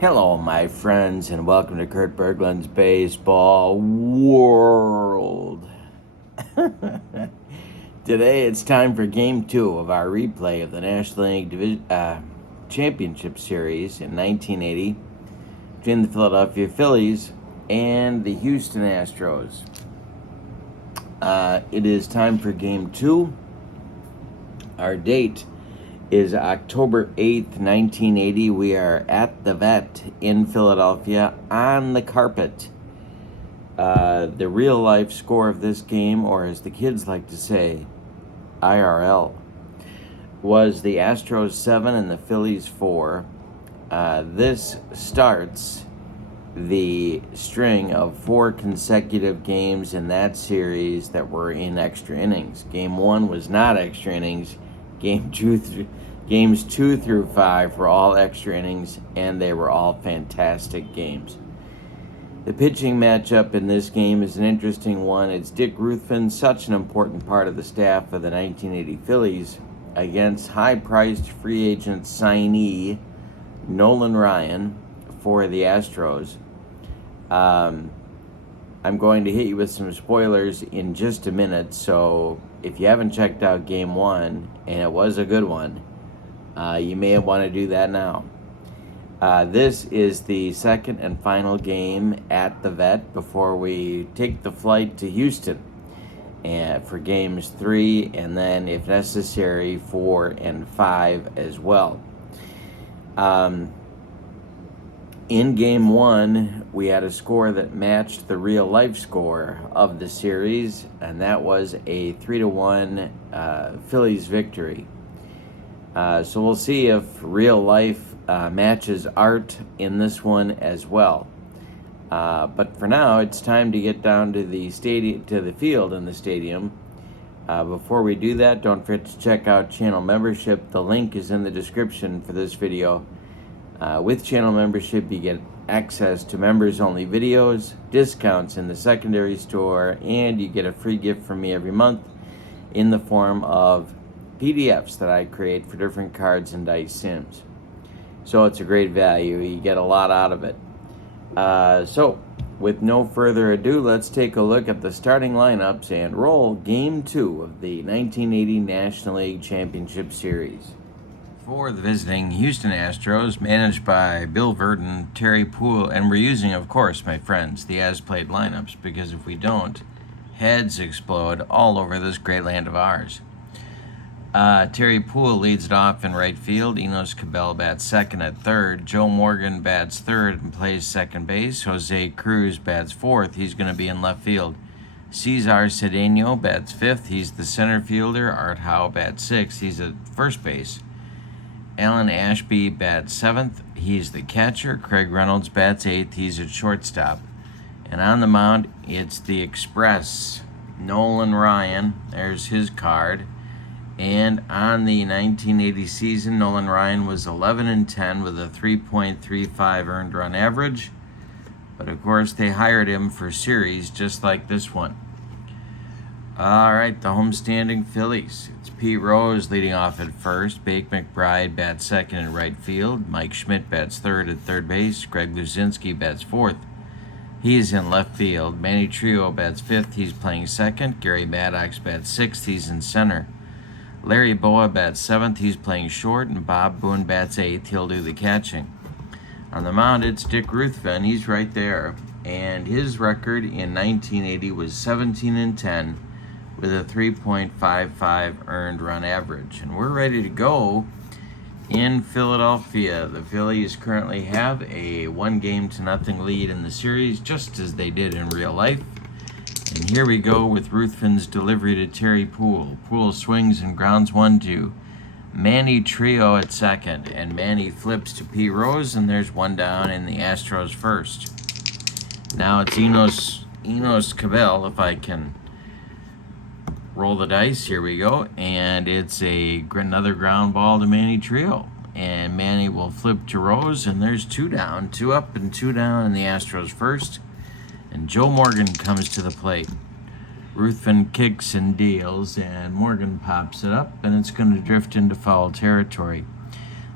Hello, my friends, and welcome to Kurt Berglund's Baseball World. Today, it's time for Game 2 of our replay of the National League Championship Series in 1980 between the Philadelphia Phillies and the Houston Astros. It is time for Game 2. Our date is October 8th, 1980. We are at the Vet in Philadelphia on the carpet. The real-life score of this game, or as the kids like to say, IRL, was the Astros 7 and the Phillies 4. This starts the string of 4 consecutive games in that series that were in extra innings. Game 1 was not extra innings. Games 2 through 5 were all extra innings, and they were all fantastic games. The pitching matchup in this game is an interesting one. It's Dick Ruthven, such an important part of the staff of the 1980 Phillies, against high-priced free agent signee Nolan Ryan for the Astros. I'm going to hit you with some spoilers in just a minute, so if you haven't checked out Game 1, and it was a good one, you may want to do that now. This is the second and final game at the Vet before we take the flight to Houston for Games 3, and then, if necessary, 4 and 5 as well. In Game 1, we had a score that matched the real-life score of the series, and that was a 3-1 Phillies victory. So we'll see if real life matches art in this one as well. But for now, it's time to get down to the field in the stadium. Before we do that, don't forget to check out channel membership. The link is in the description for this video. With channel membership, you get access to members-only videos, discounts in the secondary store, and you get a free gift from me every month in the form of PDFs that I create for different cards and dice sims. So it's a great value. You get a lot out of it. So with no further ado, let's take a look at the starting lineups and roll Game 2 of the 1980 National League Championship Series. For the visiting Houston Astros, managed by Bill Verdon, Terry Poole, and we're using, of course, my friends, the as-played lineups, because if we don't, heads explode all over this great land of ours. Terry Poole leads it off in right field. Enos Cabell bats second at third. Joe Morgan bats third and plays second base. Jose Cruz bats fourth. He's going to be in left field. Cesar Cedeno bats fifth. He's the center fielder. Art Howe bats sixth. He's at first base. Alan Ashby bats seventh. He's the catcher. Craig Reynolds bats eighth. He's at shortstop. And on the mound, it's the Express, Nolan Ryan. There's his card. And on the 1980 season, Nolan Ryan was 11-10 with a 3.35 earned run average. But of course, they hired him for series just like this one. All right, the homestanding Phillies. It's Pete Rose leading off at first. Bake McBride bats second in right field. Mike Schmidt bats third at third base. Greg Luzinski bats fourth. He's in left field. Manny Trio bats fifth. He's playing second. Gary Maddox bats sixth. He's in center. Larry Boa bats seventh. He's playing short. And Bob Boone bats eighth. He'll do the catching. On the mound, it's Dick Ruthven. He's right there. And his record in 1980 was 17-10. With a 3.55 earned run average. And we're ready to go in Philadelphia. The Phillies currently have a 1-0 lead in the series, just as they did in real life. And here we go with Ruthven's delivery to Terry Poole. Poole swings and grounds 1-2. Manny Trio at second, and Manny flips to Pete Rose, and there's one down in the Astros first. Now it's Enos Cabell, if I can roll the dice. Here we go, and it's another ground ball to Manny Trio, and Manny will flip to Rose, and there's 2 down, 2 up and 2 down in the Astros first, and Joe Morgan comes to the plate. Ruthven kicks and deals, and Morgan pops it up, and it's going to drift into foul territory.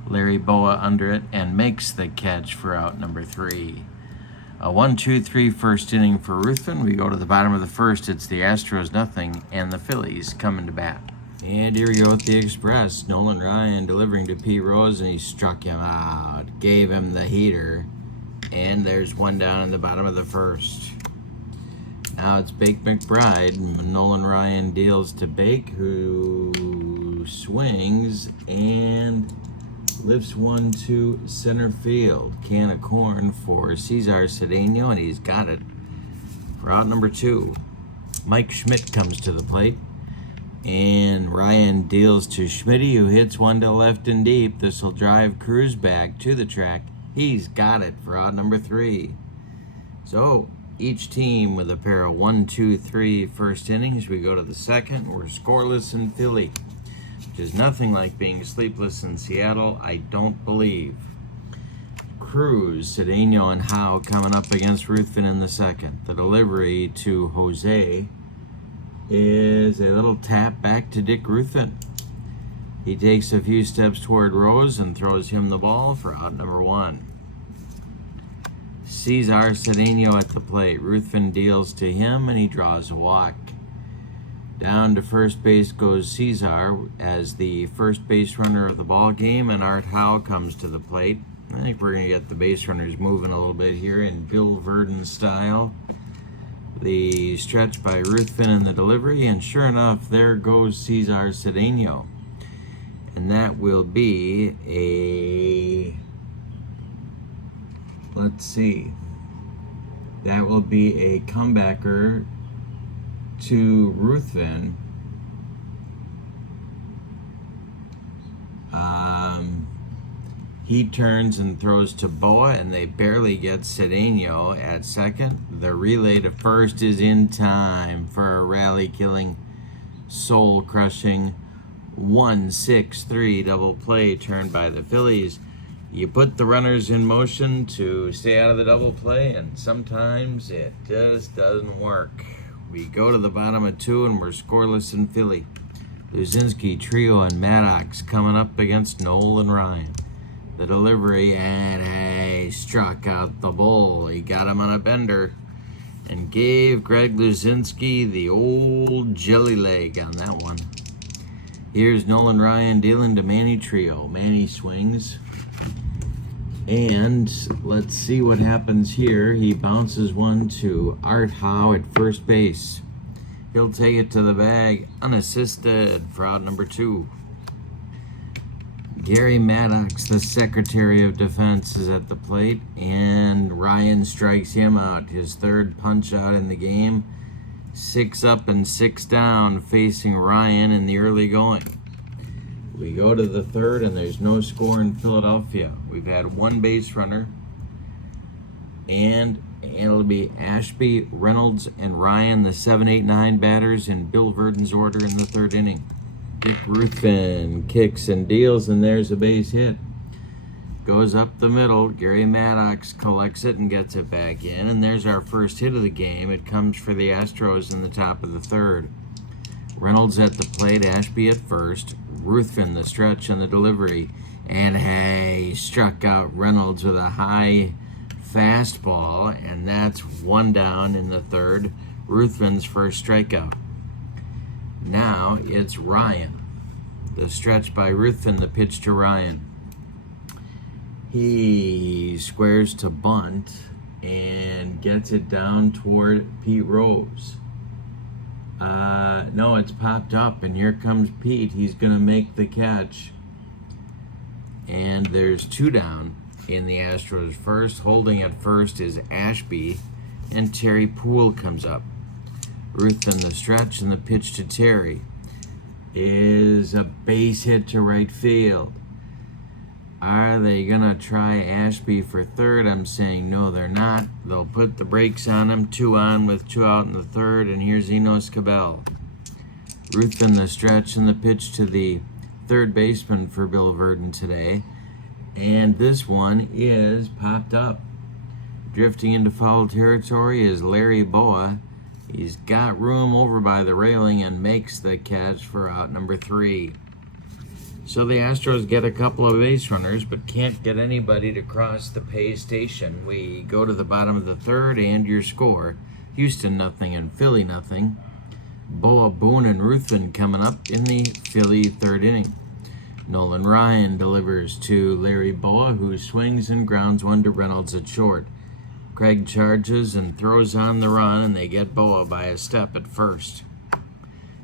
Larry Boa under it and makes the catch for out number 3. A 1-2-3 first inning for Ruthven. We go to the bottom of the first. It's the Astros nothing and the Phillies coming to bat. And here we go with the Express. Nolan Ryan delivering to Pete Rose, and he struck him out. Gave him the heater. And there's one down in the bottom of the first. Now it's Bake McBride. Nolan Ryan deals to Bake, who swings and lifts one to center field. Can of corn for Cesar Cedeno, and he's got it for out number 2. Mike Schmidt comes to the plate, and Ryan deals to Schmitty, who hits one to left and deep. This will drive Cruz back to the track. He's got it for out number 3. So each team with a pair of 1-2-3 first innings. We go to the second. We're scoreless in Philly, which is nothing like being sleepless in Seattle, I don't believe. Cruz, Cedeno, and Howe coming up against Ruthven in the second. The delivery to Jose is a little tap back to Dick Ruthven. He takes a few steps toward Rose and throws him the ball for out number 1. Cesar Cedeno at the plate. Ruthven deals to him, and he draws a walk. Down to first base goes Cesar as the first base runner of the ball game, and Art Howe comes to the plate. I think we're going to get the base runners moving a little bit here in Bill Verdon style. The stretch by Ruthven in the delivery, and sure enough, there goes Cesar Cedeno. And that will be a... let's see. That will be a comebacker to Ruthven. He turns and throws to Boa, and they barely get Cedeno at second. The relay to first is in time for a rally-killing, soul-crushing 1-6-3 double play turned by the Phillies. You put the runners in motion to stay out of the double play, and sometimes it just doesn't work. We go to the bottom of 2, and we're scoreless in Philly. Luzinski, Trio, and Maddox coming up against Nolan Ryan. The delivery, and he struck out the bull. He got him on a bender and gave Greg Luzinski the old jelly leg on that one. Here's Nolan Ryan dealing to Manny Trio. Manny swings. And let's see what happens here. He bounces one to Art Howe at first base. He'll take it to the bag unassisted for out number 2. Gary Maddox, the Secretary of Defense, is at the plate, and Ryan strikes him out. His third punch out in the game. 6 up and 6 down facing Ryan in the early going. We go to the third, and there's no score in Philadelphia. We've had one base runner, and it'll be Ashby, Reynolds, and Ryan, the 7, 8, 9 batters in Bill Verdon's order in the third inning. Dick Ruthven kicks and deals, and there's a base hit. Goes up the middle. Gary Maddox collects it and gets it back in, and there's our first hit of the game. It comes for the Astros in the top of the third. Reynolds at the plate, Ashby at first. Ruthven the stretch and the delivery, and he struck out Reynolds with a high fastball, and that's one down in the third. Ruthven's first strikeout. Now it's Ryan. The stretch by Ruthven, the pitch to Ryan. He squares to bunt and gets it down toward Pete Rose. No, it's popped up, and here comes Pete. He's going to make the catch. And there's 2 down in the Astros first. Holding at first is Ashby, and Terry Poole comes up. Ruthven the stretch, and the pitch to Terry is a base hit to right field. Are they going to try Ashby for third? I'm saying no, they're not. They'll put the brakes on him. 2 on with 2 out in the third, and here's Enos Cabell. Ruthven the stretch, and the pitch to the third baseman for Bill Verdon today. And this one is popped up. Drifting into foul territory is Larry Boa. He's got room over by the railing and makes the catch for out number 3. So the Astros get a couple of base runners, but can't get anybody to cross the pay station. We go to the bottom of the third, and your score: Houston nothing and Philly nothing. Boa, Boone, and Ruthven coming up in the Philly third inning. Nolan Ryan delivers to Larry Boa, who swings and grounds one to Reynolds at short. Craig charges and throws on the run, and they get Boa by a step at first.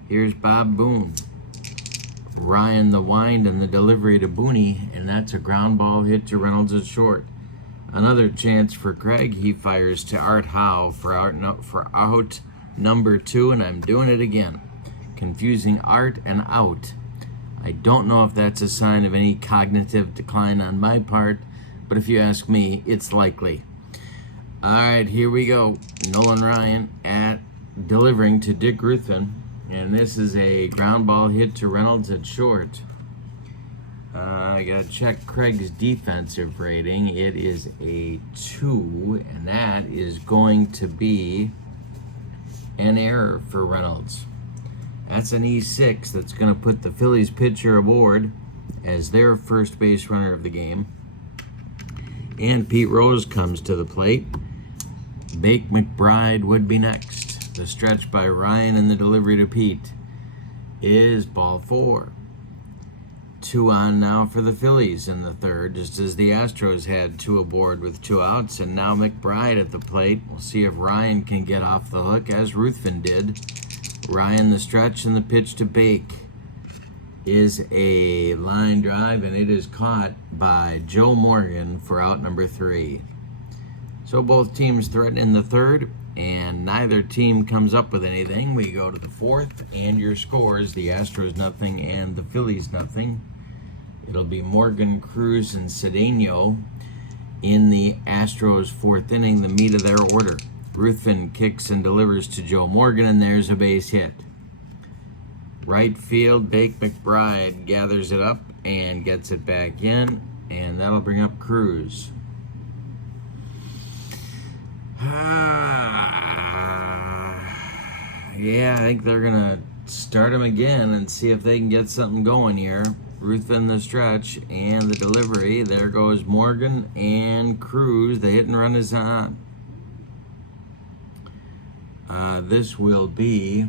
Here's Bob Boone. Ryan the wind and the delivery to Booney, and that's a ground ball hit to Reynolds at short. Another chance for Craig. He fires to Art Howe for out number 2, and I'm doing it again. Confusing art and out. I don't know if that's a sign of any cognitive decline on my part, but if you ask me, it's likely. All right, here we go. Nolan Ryan delivering to Dick Ruthven. And this is a ground ball hit to Reynolds at short. I got to check Craig's defensive rating. It is a 2, and that is going to be an error for Reynolds. That's an E6 that's going to put the Phillies pitcher aboard as their first base runner of the game. And Pete Rose comes to the plate. Bake McBride would be next. The stretch by Ryan and the delivery to Pete is ball 4. 2 on now for the Phillies in the third, just as the Astros had 2 aboard with 2 outs, and now McBride at the plate. We'll see if Ryan can get off the hook, as Ruthven did. Ryan the stretch, and the pitch to Bake is a line drive, and it is caught by Joe Morgan for out number 3. So both teams threaten in the third, and neither team comes up with anything. We go to the fourth, and your scores: the Astros nothing and the Phillies nothing. It'll be Morgan, Cruz, and Cedeno in the Astros fourth inning, the meat of their order. Ruthven kicks and delivers to Joe Morgan, and there's a base hit. Right field, Bake McBride gathers it up and gets it back in, and that'll bring up Cruz. Yeah, I think they're going to start him again and see if they can get something going here. Ruthven the stretch and the delivery. There goes Morgan and Cruz. The hit and run is on. This will be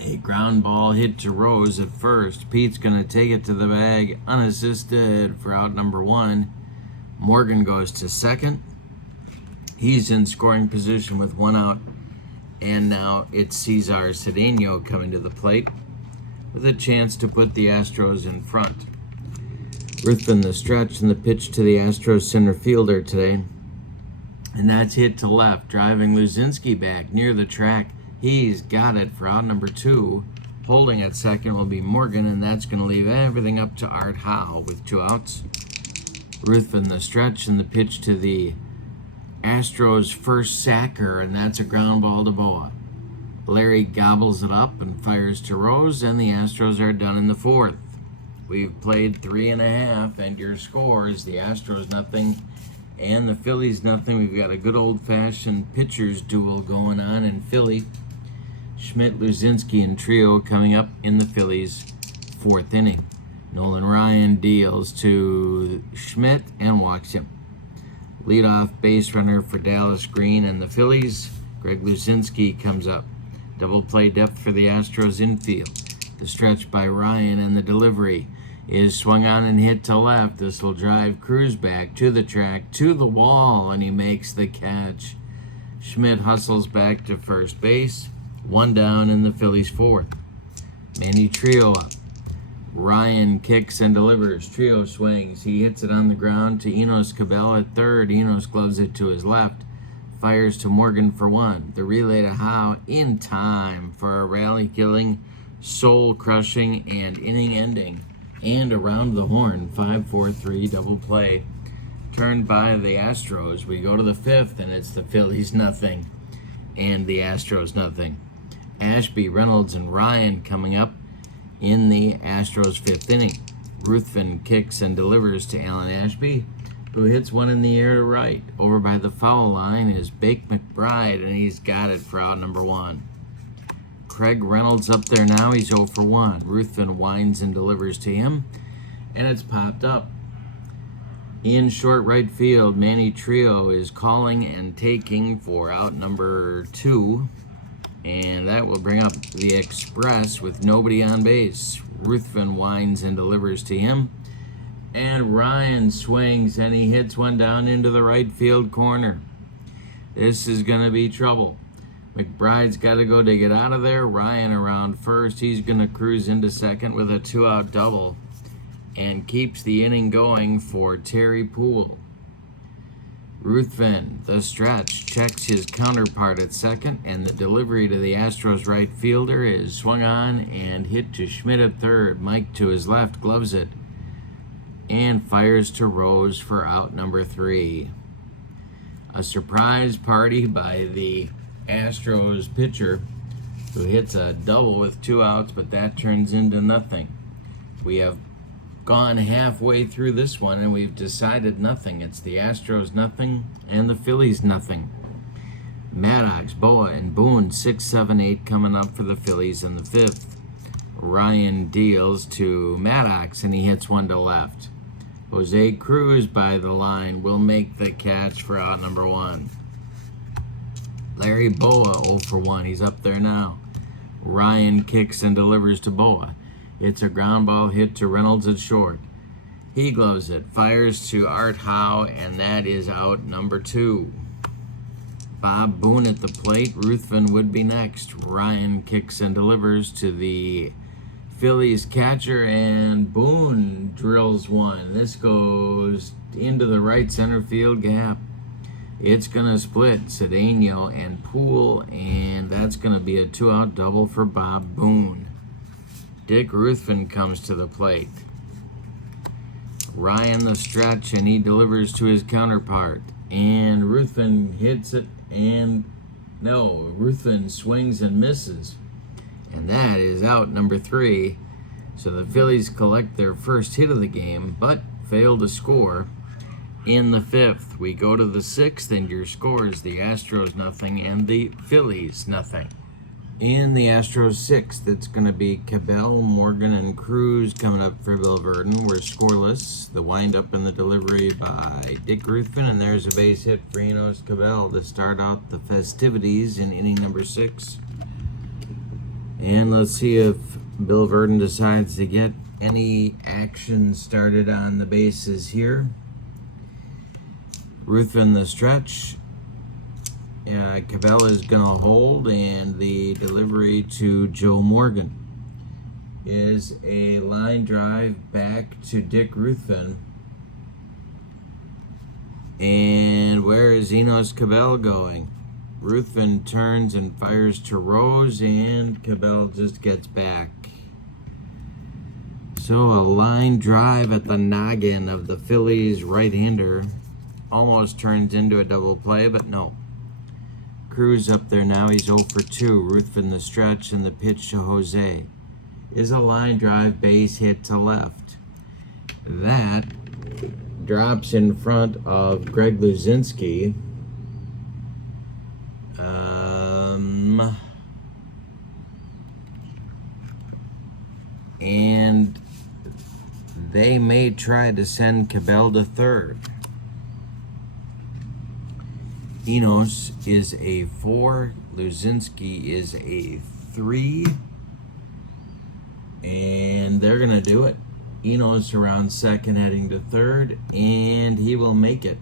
a ground ball hit to Rose at first. Pete's going to take it to the bag unassisted for out number 1. Morgan goes to second. He's in scoring position with 1 out. And now it's Cesar Cedeno coming to the plate with a chance to put the Astros in front. Ruthven the stretch and the pitch to the Astros center fielder today. And that's hit to left, driving Luzinski back near the track. He's got it for out number 2. Holding at second will be Morgan, and that's going to leave everything up to Art Howe with 2 outs. Ruthven the stretch and the pitch to the Astros first sacker, and that's a ground ball to Boa. Larry gobbles it up and fires to Rose, and the Astros are done in the fourth. We've played 3.5, and your score is the Astros nothing and the Phillies nothing. We've got a good old-fashioned pitchers duel going on in Philly. Schmidt, Luzinski, and Trio coming up in the Phillies fourth inning. Nolan Ryan deals to Schmidt and walks him. Leadoff base runner for Dallas Green and the Phillies. Greg Luzinski comes up. Double play depth for the Astros infield. The stretch by Ryan and the delivery is swung on and hit to left. This will drive Cruz back to the track, to the wall, and he makes the catch. Schmidt hustles back to first base. 1 down in the Phillies fourth. Manny Trio up. Ryan kicks and delivers. Trio swings. He hits it on the ground to Enos Cabell at third. Enos gloves it to his left. Fires to Morgan for 1. The relay to Howe in time for a rally-killing, soul-crushing, and inning-ending. And around the horn, 5-4-3 double play. Turned by the Astros. We go to the fifth, and it's the Phillies nothing and the Astros nothing. Ashby, Reynolds, and Ryan coming up in the Astros fifth inning. Ruthven kicks and delivers to Alan Ashby, who hits one in the air to right. Over by the foul line is Bake McBride, and he's got it for out number 1. Craig Reynolds up there now. He's 0 for 1. Ruthven winds and delivers to him, and it's popped up. In short right field, Manny Trio is calling and taking for out number 2, and that will bring up the Express with nobody on base. Ruthven winds and delivers to him, and Ryan swings and he hits one down into the right field corner. This is going to be trouble. McBride's got to go to get out of there. Ryan around first. He's going to cruise into second with a 2-out double and keeps the inning going for Terry Poole. Ruthven, the stretch, checks his counterpart at second, and the delivery to the Astros right fielder is swung on and hit to Schmidt at third. Mike to his left gloves it and fires to Rose for out number 3. A surprise party by the Astros pitcher, who hits a double with 2 outs, but that turns into nothing. We have gone halfway through this one and we've decided nothing. It's the Astros nothing and the Phillies nothing. Maddox, Boa, and Boone 6, 7, 8 coming up for the Phillies in the 5th. Ryan deals to Maddox and he hits one to left. Jose Cruz by the line will make the catch for out number 1. Larry Boa 0 for 1. He's up there now. Ryan kicks and delivers to Boa. It's a ground ball hit to Reynolds at short. He gloves it, fires to Art Howe, and that is out number 2. Bob Boone at the plate. Ruthven would be next. Ryan kicks and delivers to the Phillies catcher, and Boone drills one. This goes into the right center field gap. It's going to split Cedeno and Poole, and that's going to be a 2-out double for Bob Boone. Dick Ruthven comes to the plate. Ryan the stretch, and he delivers to his counterpart. And Ruthven hits it, and no, Ruthven swings and misses. And that is out number 3. So the Phillies collect their first hit of the game, but fail to score. In the 5th, we go to the 6th, and your scores: the Astros nothing and the Phillies nothing. In the Astros 6th, it's going to be Cabell, Morgan, and Cruz coming up for Bill Verdon. We're scoreless. The windup and the delivery by Dick Ruthven, and there's a base hit for Enos Cabell to start out the festivities in inning number 6. And let's see if Bill Verdon decides to get any action started on the bases here. Ruthven the stretch. Cabell is going to hold, and the delivery to Joe Morgan is a line drive back to Dick Ruthven. And where is Enos Cabell going? Ruthven turns and fires to Rose, and Cabell just gets back. So a line drive at the noggin of the Phillies right-hander almost turns into a double play, but no. Cruz up there now. He's 0 for 2. Ruthven the stretch, and the pitch to Jose is a line drive base hit to left. That drops in front of Greg Luzinski. And they may try to send Cabell to third. Enos is a 4, Luzinski is a 3, and they're going to do it. Enos around second, heading to third, and he will make it.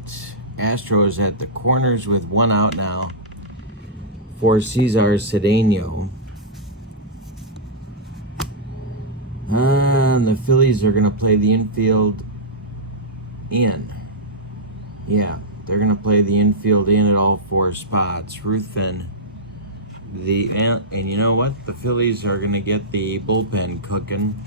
Astros at the corners with 1 out now for Cesar Cedeno. And the Phillies are going to play the infield in. Yeah. They're going to play the infield in at all 4 spots. Ruthven, and you know what? The Phillies are going to get the bullpen cooking.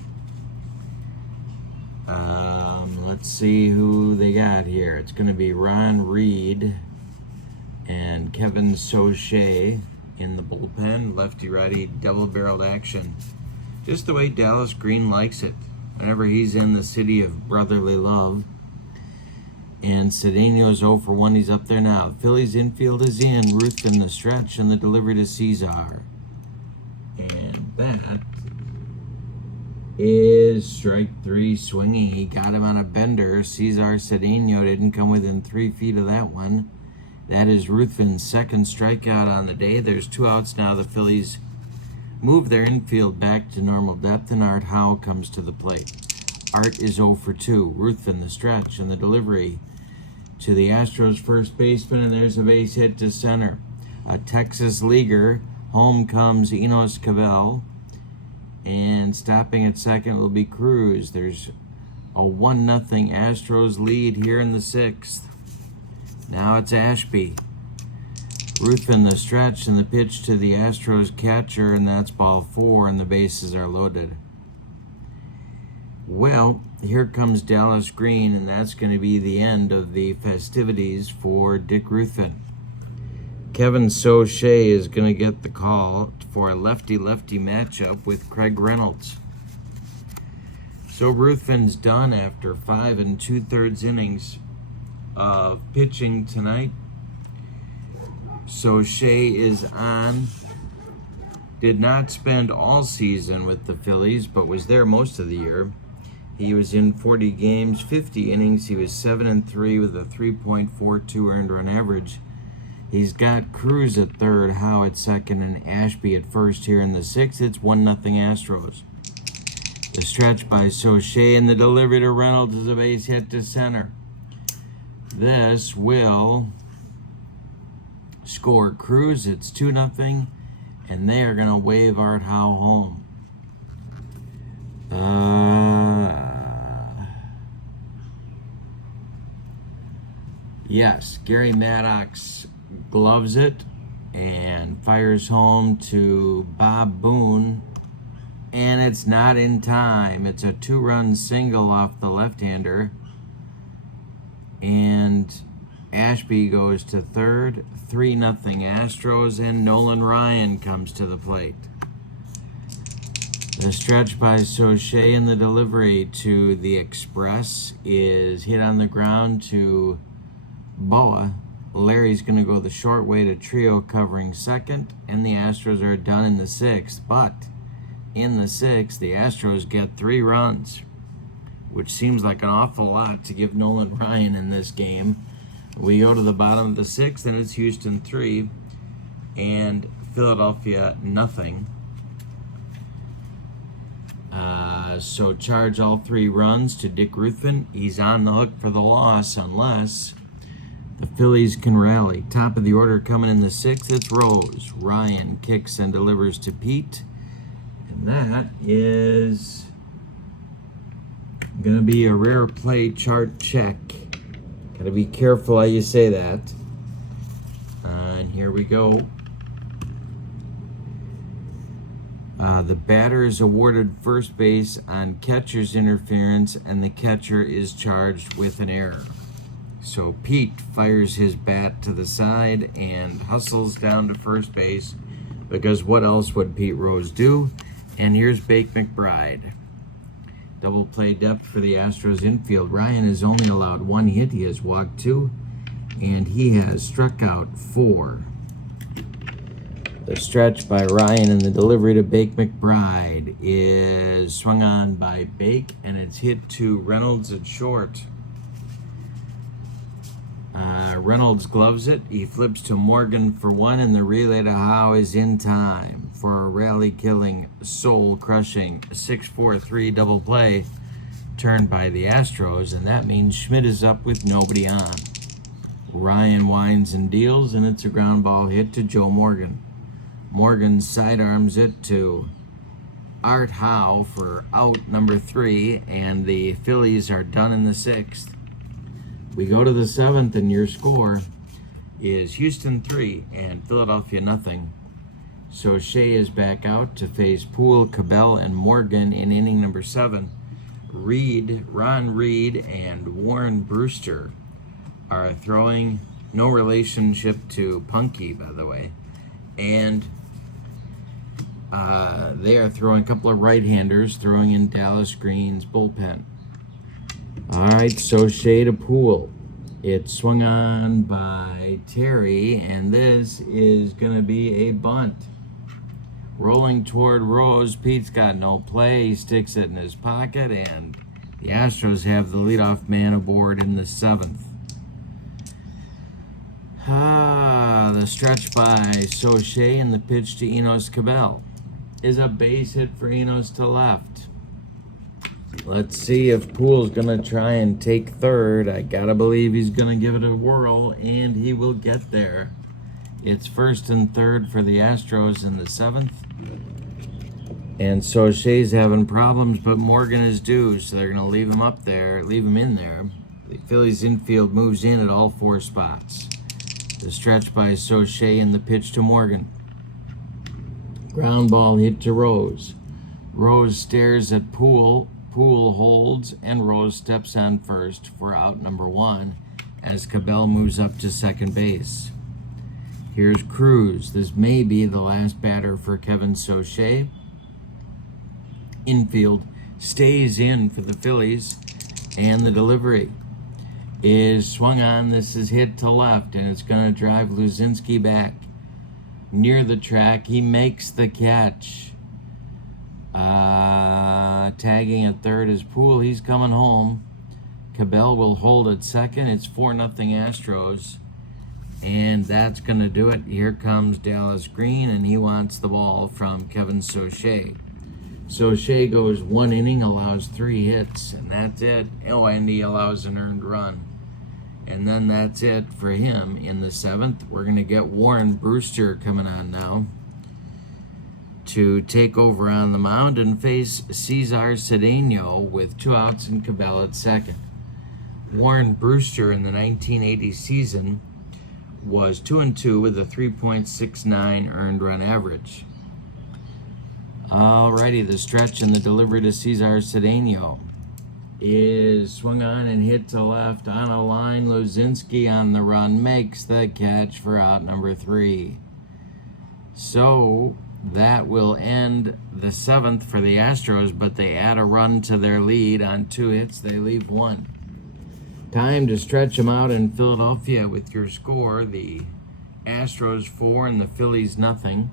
Let's see who they got here. It's going to be Ron Reed and Kevin Soche in the bullpen. Lefty-righty double-barreled action. Just the way Dallas Green likes it. Whenever he's in the city of brotherly love. And Cedeno's 0 for 1. He's up there now. Phillies infield is in. Ruthven the stretch, and the delivery to Cesar. And That is strike 3 swinging. He got him on a bender. Cesar Cedeno didn't come within 3 feet of that one. That is RUTHVEN's second strikeout on the day. There's 2 outs now. The Phillies move their infield back to normal depth, and Art Howe comes to the plate. Art is 0 for 2. RUTHVEN the stretch and the delivery to the Astros first baseman, and there's a base hit to center. A Texas leaguer. Home comes Enos Cabell, and stopping at second will be Cruz. There's a 1-0 Astros lead here in the 6th. Now it's Ashby. RUTHVEN the stretch and the pitch to the Astros catcher, and that's ball 4, and the bases are loaded. Well, here comes Dallas Green, and that's going to be the end of the festivities for Dick RUTHVEN. Kevin Soche is going to get the call for a lefty-lefty matchup with Craig Reynolds. So RUTHVEN's done after 5 2/3 innings of pitching tonight. Soche is on. Did not spend all season with the Phillies, but was there most of the year. He was in 40 games, 50 innings. He was 7-3 with a 3.42 earned run average. He's got Cruz at third, Howe at second, and Ashby at first here in the 6th. It's 1-0 Astros. The stretch by Soche, and the delivery to Reynolds is a base hit to center. This will score Cruz. It's 2-0, and they are going to wave Art Howe home. Yes, Gary Maddox gloves it and fires home to Bob Boone, and it's not in time. It's a 2-run single off the left-hander, and Ashby goes to third. 3-0 Astros, and Nolan Ryan comes to the plate. The stretch by Soche and the delivery to the Express is hit on the ground to Boa. Larry's going to go the short way to Trio covering second, and the Astros are done in the 6th. But in the 6th, the Astros get 3 runs, which seems like an awful lot to give Nolan Ryan in this game. We go to the bottom of the 6th, and it's Houston 3 and Philadelphia nothing. So charge all 3 runs to Dick RUTHVEN. He's on the hook for the loss unless the Phillies can rally. Top of the order coming in the 6th, it's Rose. Ryan kicks and delivers to Pete. And that is going to be a rare play chart check. Got to be careful how you say that. And here we go. The batter is awarded first base on catcher's interference, and the catcher is charged with an error. So Pete fires his bat to the side and hustles down to first base, because what else would Pete Rose do? And here's Bake McBride. Double play depth for the Astros infield. Ryan has only allowed 1 hit. He has walked 2, and he has struck out 4. The stretch by Ryan and the delivery to Bake McBride is swung on by Bake, and it's hit to Reynolds at short. Reynolds gloves it. He flips to Morgan for 1, and the relay to Howe is in time for a rally-killing, soul-crushing 6-4-3 double play turned by the Astros, and that means Schmidt is up with nobody on. Ryan winds and deals, and it's a ground ball hit to Joe Morgan. Morgan sidearms it to Art Howe for out number 3, and the Phillies are done in the 6th. We go to the 7th, and your score is Houston 3 and Philadelphia nothing. So Shea is back out to face Poole, Cabell, and Morgan in inning number 7. Ron Reed, and Warren Brewster are throwing, no relationship to Punky, by the way, and they are throwing a couple of right-handers, throwing in Dallas Green's bullpen. All right, so Shea to Poole. It's swung on by Terry, and this is going to be a bunt. Rolling toward Rose. Pete's got no play. He sticks it in his pocket, and the Astros have the leadoff man aboard in the 7th. The stretch by Soche and the pitch to Enos Cabell is a base hit for Enos to left. Let's see if Poole's going to try and take third. I got to believe he's going to give it a whirl, and he will get there. It's first and third for the Astros in the 7th. And Soche's having problems, but Morgan is due, so they're going to leave him up there, leave him in there. The Phillies infield moves in at all 4 spots. The stretch by Soche and the pitch to Morgan. Ground ball hit to Rose. Rose stares at Poole. Poole holds, and Rose steps on first for out number 1 as Cabell moves up to second base. Here's Cruz. This may be the last batter for Kevin Soche. Infield stays in for the Phillies, and the delivery is swung on. This is hit to left, and it's going to drive Luzinski back near the track. He makes the catch. Tagging at third is Poole. He's coming home. Cabell will hold at second. It's 4-0 Astros, and that's going to do it. Here comes Dallas Green, and he wants the ball from Kevin Soche. Soche goes 1 inning, allows 3 hits, and that's it. Oh, and he allows an earned run. And then that's it for him in the 7th. We're going to get Warren Brewster coming on now to take over on the mound and face Cesar Cedeno with 2 outs and Cabell at second. Warren Brewster in the 1980 season was 2-2 with a 3.69 earned run average. Alrighty, the stretch and the delivery to Cesar Cedeno is swung on and hit to left on a line. Luzinski on the run makes the catch for out number 3. So that will end the 7th for the Astros, but they add a run to their lead on 2 hits. They leave 1. Time to stretch them out in Philadelphia with your score. The Astros 4 and the Phillies nothing.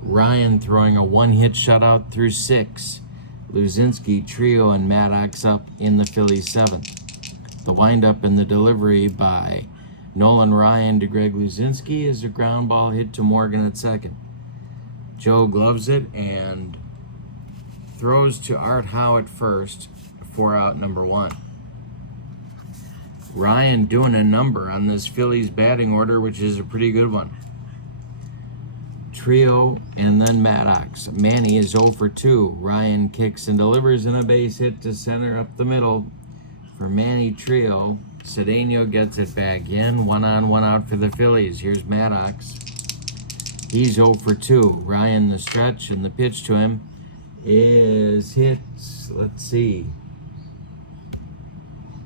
Ryan throwing a 1-hit shutout through 6. Luzinski, Trio, and Maddox up in the Phillies 7th. The windup and the delivery by Nolan Ryan to Greg Luzinski is a ground ball hit to Morgan at second. Joe gloves it and throws to Art Howe at first for out number 1. Ryan doing a number on this Phillies batting order, which is a pretty good one. Trio and then Maddox. Manny is 0 for 2. Ryan kicks and delivers in a base hit to center up the middle for Manny Trio. Cedeno gets it back in. 1 on, 1 out for the Phillies. Here's Maddox. He's 0 for 2. Ryan the stretch, and the pitch to him is hit. Let's see.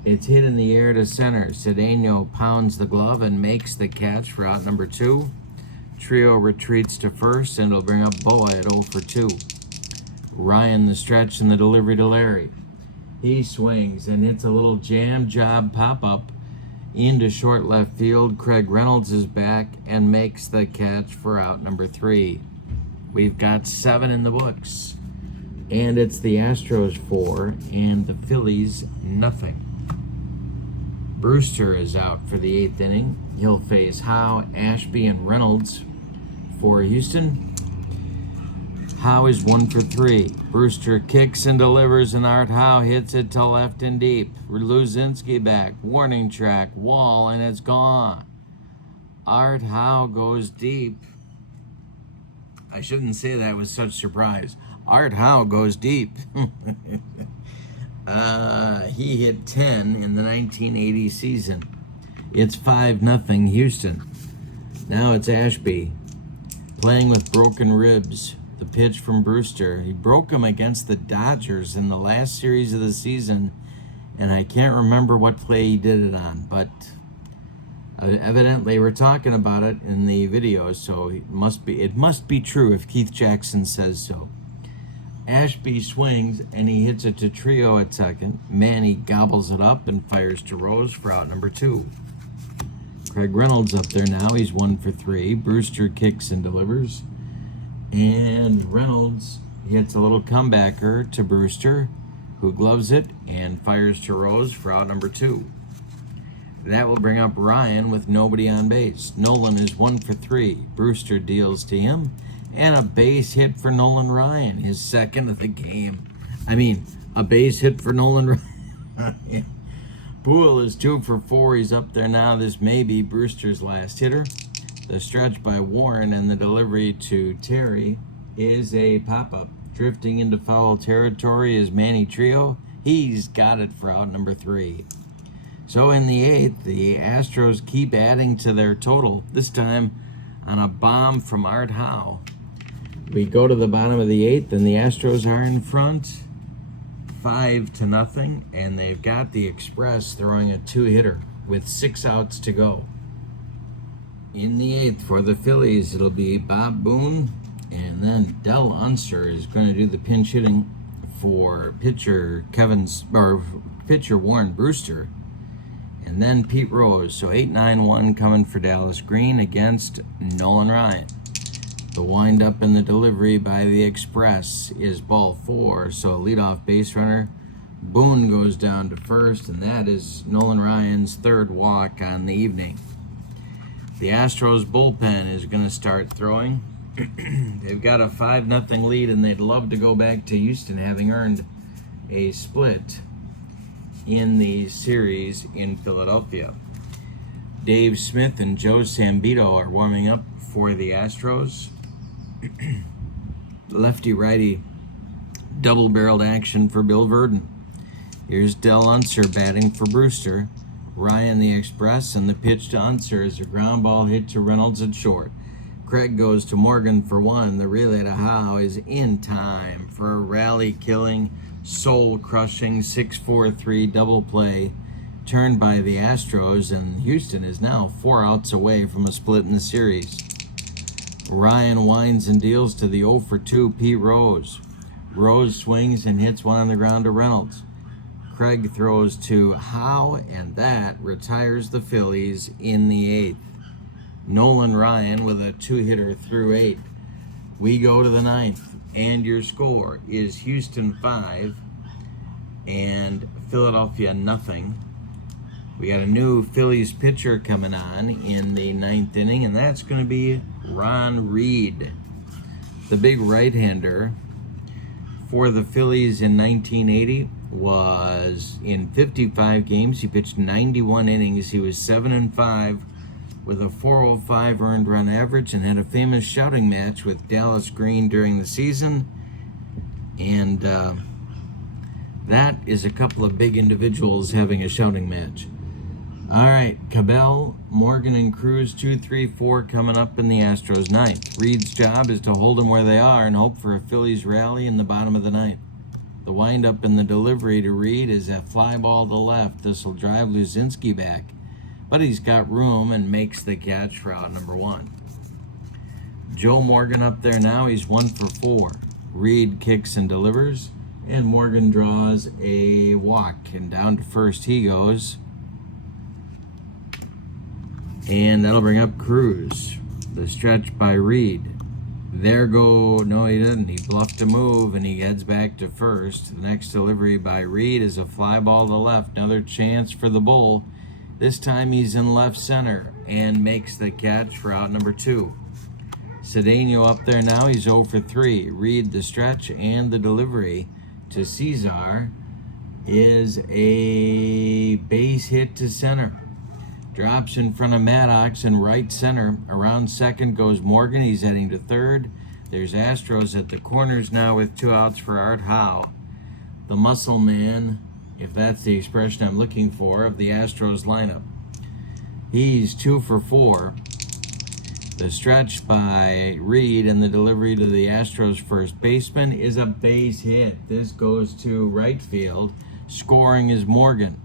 It's hit in the air to center. Cedeno pounds the glove and makes the catch for out number 2. Trio retreats to first, and it'll bring up Boa at 0 for 2. Ryan the stretch and the delivery to Larry. He swings and hits a little jam job pop-up into short left field. Craig Reynolds is back and makes the catch for out number 3. We've got 7 in the books, and it's the Astros 4 and the Phillies nothing. Brewster is out for the 8th inning. He'll face Howe, Ashby, and Reynolds for Houston. Howe is 1 for 3. Brewster kicks and delivers, and Art Howe hits it to left and deep. Luzinski back, warning track, wall, and it's gone. Art Howe goes deep. I shouldn't say that with such surprise. Art Howe goes deep. He hit 10 in the 1980 season. It's 5-0 Houston. Now it's Ashby playing with broken ribs. The pitch from Brewster. He broke him against the Dodgers in the last series of the season, and I can't remember what play he did it on, but evidently we're talking about it in the video, so it must be true if Keith Jackson says so. Ashby swings, and he hits it to Trio at second. Manny gobbles it up and fires to Rose for out number 2. Craig Reynolds up there now. He's 1 for 3. Brewster kicks and delivers. And Reynolds hits a little comebacker to Brewster, who gloves it and fires to Rose for out number 2. That will bring up Ryan with nobody on base. Nolan is 1 for 3. Brewster deals to him, and a base hit for Nolan Ryan, his second of the game. A base hit for Nolan Ryan. Poole is 2 for 4. He's up there now. This may be Brewster's last hitter. The stretch by Warren and the delivery to Terry is a pop-up. Drifting into foul territory is Manny Trio. He's got it for out number 3. So in the 8th, the Astros keep adding to their total, this time on a bomb from Art Howe. We go to the bottom of the 8th, and the Astros are in front 5-0, and they've got the Express throwing a 2-hitter with 6 outs to go. In the 8th for the Phillies, it'll be Bob Boone, and then Del Unser is going to do the pinch hitting for pitcher Warren Brewster, and then Pete Rose. So 8-9-1 coming for Dallas Green against Nolan Ryan. The windup and the delivery by the Express is ball 4, so a leadoff base runner. Boone goes down to first, and that is Nolan Ryan's 3rd walk on the evening. The Astros bullpen is going to start throwing. They've got a 5-0 lead, and they'd love to go back to Houston, having earned a split in the series in Philadelphia. Dave Smith and Joe Sambito are warming up for the Astros. Lefty-righty double-barreled action for Bill Verdon. Here's Del Unser batting for Brewster. Ryan the Express, and the pitch to Unser is a ground ball hit to Reynolds at short. Craig goes to Morgan for 1. The relay to Howe is in time for a rally-killing, soul-crushing 6-4-3 double play turned by the Astros, and Houston is now 4 outs away from a split in the series. Ryan winds and deals to the 0 for 2 Pete Rose. Rose swings and hits one on the ground to Reynolds. Craig throws to Howe, and that retires the Phillies in the 8th. Nolan Ryan with a 2-hitter through 8. We go to the 9th, and your score is Houston 5 and Philadelphia 0. We got a new Phillies pitcher coming on in the 9th inning, and that's going to be Ron Reed, the big right-hander for the Phillies in 1980. Was in 55 games. He pitched 91 innings. He was 7-5 with a 405 earned run average, and had a famous shouting match with Dallas Green during the season. And that is a couple of big individuals having a shouting match. All right, Cabell, Morgan, and Cruz 2, 3, 4 coming up in the Astros 9th. Reed's job is to hold them where they are and hope for a Phillies rally in the bottom of the 9th. The windup and the delivery to Reed is a fly ball to left. This will drive Luzinski back, but he's got room and makes the catch for out number 1. Joe Morgan up there now. He's 1 for 4. Reed kicks and delivers, and Morgan draws a walk, and down to first he goes. And that'll bring up Cruz. The stretch by Reed. No, he didn't. He bluffed a move, and he heads back to first. The next delivery by Reed is a fly ball to left. Another chance for the Bull. This time he's in left center and makes the catch for out number 2. Cedeno up there now. He's 0 for 3. Reed the stretch, and the delivery to Cesar is a base hit to center. Drops in front of Maddox in right center. Around second goes Morgan. He's heading to third. There's Astros at the corners now with 2 outs for Art Howe. The muscle man, if that's the expression I'm looking for, of the Astros lineup. He's 2 for 4. The stretch by Reed and the delivery to the Astros first baseman is a base hit. This goes to right field. Scoring is Morgan.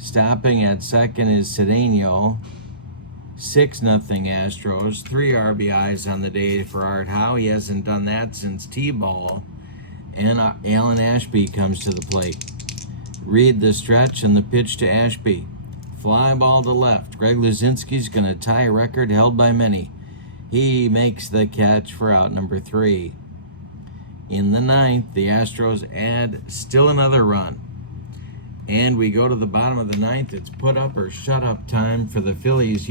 Stopping at second is Cedeno. 6-0 Astros. 3 RBIs on the day for Art Howe. He hasn't done that since T-ball. And Alan Ashby comes to the plate. Reed the stretch and the pitch to Ashby. Fly ball to left. Greg Luzinski's going to tie a record held by many. He makes the catch for out number 3. In the 9th, the Astros add still another run. And we go to the bottom of the 9th. It's put up or shut up time for the Phillies.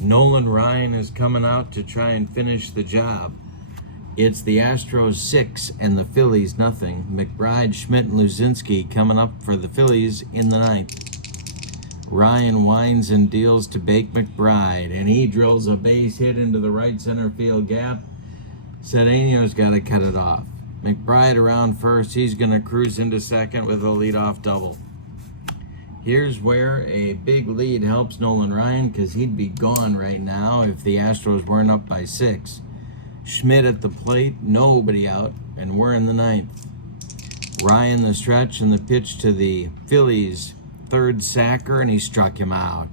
Nolan Ryan is coming out to try and finish the job. It's the Astros 6 and the Phillies nothing. McBride, Schmidt, and Luzinski coming up for the Phillies in the 9th. Ryan winds and deals to Bake McBride, and he drills a base hit into the right center field gap. Cedeno's got to cut it off. McBride around first. He's going to cruise into second with a leadoff double. Here's where a big lead helps Nolan Ryan, because he'd be gone right now if the Astros weren't up by 6. Schmidt at the plate, nobody out, and we're in the 9th. Ryan the stretch and the pitch to the Phillies' 3rd sacker, and he struck him out.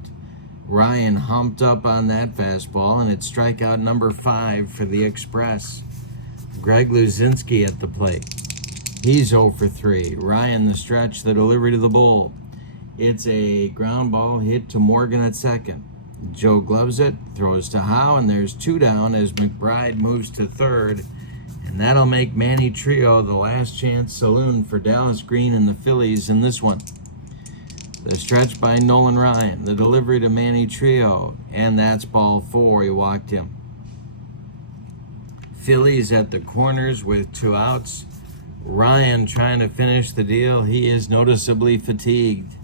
Ryan humped up on that fastball, and it's strikeout number 5 for the Express. Greg Luzinski at the plate. He's 0 for 3. Ryan the stretch, the delivery to the bull. It's a ground ball hit to Morgan at second. Joe gloves it, throws to Howe, and there's 2 down as McBride moves to 3rd. And that'll make Manny Trio the last chance saloon for Dallas Green and the Phillies in this one. The stretch by Nolan Ryan, the delivery to Manny Trio, and that's ball 4. He walked him. Phillies at the corners with 2 outs. Ryan trying to finish the deal. He is noticeably fatigued.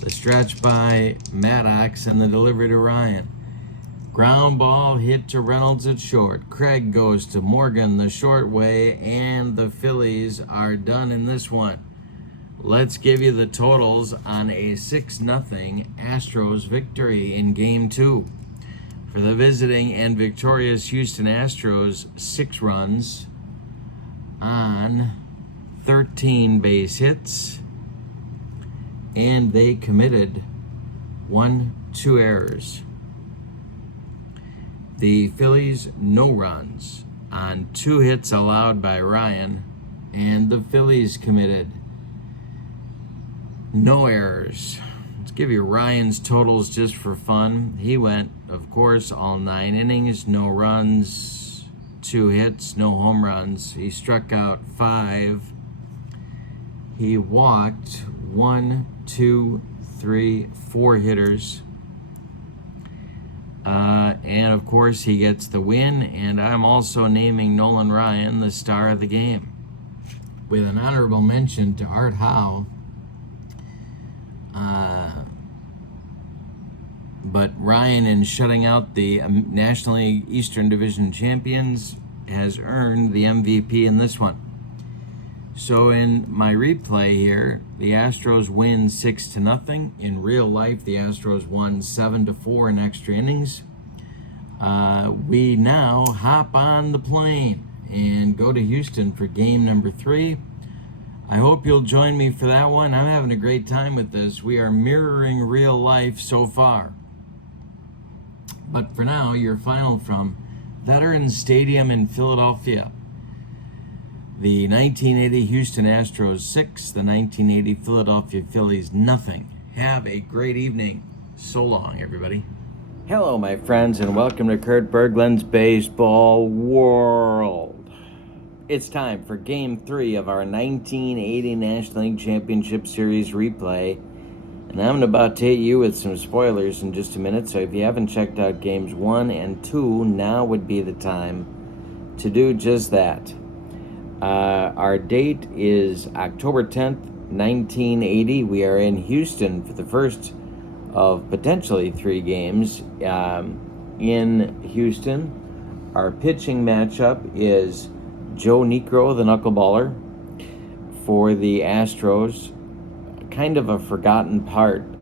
The stretch by Maddox and the delivery to Ryan. Ground ball hit to Reynolds at short. Craig goes to Morgan the short way, and the Phillies are done in this one. Let's give you the totals on a 6-0 Astros victory in Game 2. For the visiting and victorious Houston Astros, 6 runs on 13 base hits, and they committed 2 errors. The Phillies, no runs on 2 hits allowed by Ryan, and the Phillies committed no errors. Let's give you Ryan's totals just for fun. He went, of course, all 9 innings, no runs, 2 hits, no home runs. He struck out 5. He walked 1, 2, 3, 4 hitters. And of course, he gets the win. And I'm also naming Nolan Ryan the star of the game, with an honorable mention to Art Howe. But Ryan, in shutting out the National League Eastern Division champions, has earned the MVP in this one. So in my replay here, the Astros win 6-0. In real life, the Astros won 7-4 in extra innings. We now hop on the plane and go to Houston for game number 3. I hope you'll join me for that one. I'm having a great time with this. We are mirroring real life so far. But for now, your final from Veterans Stadium in Philadelphia. The 1980 Houston Astros 6, the 1980 Philadelphia Phillies nothing. Have a great evening. So long, everybody. Hello, my friends, and welcome to Kurt Berglund's Baseball World. It's time for Game 3 of our 1980 National League Championship Series replay. And I'm about to hit you with some spoilers in just a minute, so if you haven't checked out Games 1 and 2, now would be the time to do just that. Our date is October 10th, 1980. We are in Houston for the first of potentially 3 games in Houston. Our pitching matchup is Joe Niekro, the knuckleballer, for the Astros. Kind of a forgotten part